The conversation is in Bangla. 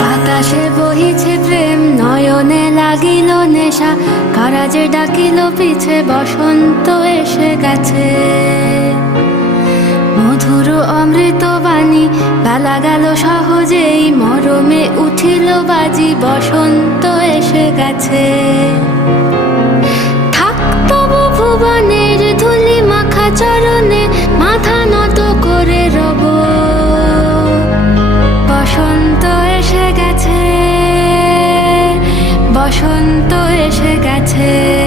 বাতাসে বহিছে প্রেম, নয়নে লাগিল নেশা, কারাজে ডাকিল পিছে, বসন্ত এসে গেছে। মধুর অমৃত বাণী, বেলা গেল সহজেই, মরমে উঠিল বাজি, বসন্ত এসে গেছে। থাক তবু ভুবনের ধুলি মাখা চরণে, মাথা নত করে রব। বসন্ত এসে গেছে, বসন্ত এসে গেছে।